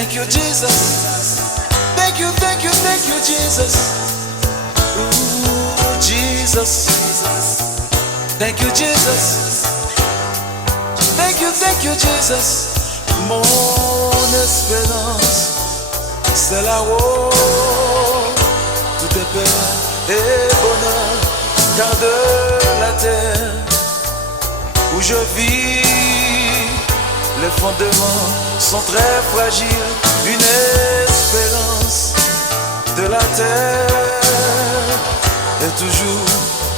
Thank you, Jesus. Thank you, thank you, thank you, Jesus. Ooh, Jesus. Thank you, Jesus. Thank you, Jesus. Mon espérance, c'est là-haut. Tout est paix et bonheur, car de la terre où je vis, les fondements sont très fragiles. Une espérance de la terre est toujours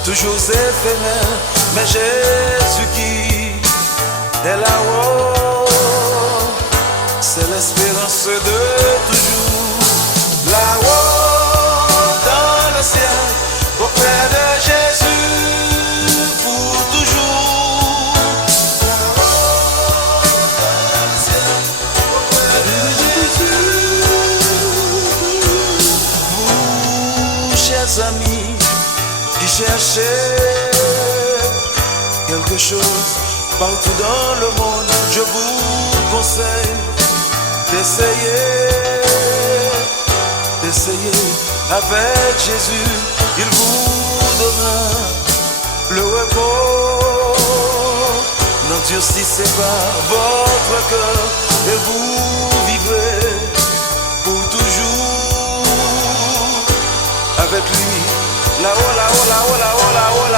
éphémère. Mais Jésus qui est là-haut, c'est l'espérance de toujours. Là-haut dans le ciel, auprès de Jésus pour toujours. Là-haut dans le ciel, auprès de Jésus. Vous, chers amis, qui cherchez quelque chose partout dans le monde, je vous conseille d'essayer avec Jésus. Il vous donnera le repos. N'endurcissez pas votre cœur et vous vivrez pour toujours avec lui. Là-haut, là-haut, là-haut, là-haut, là-haut.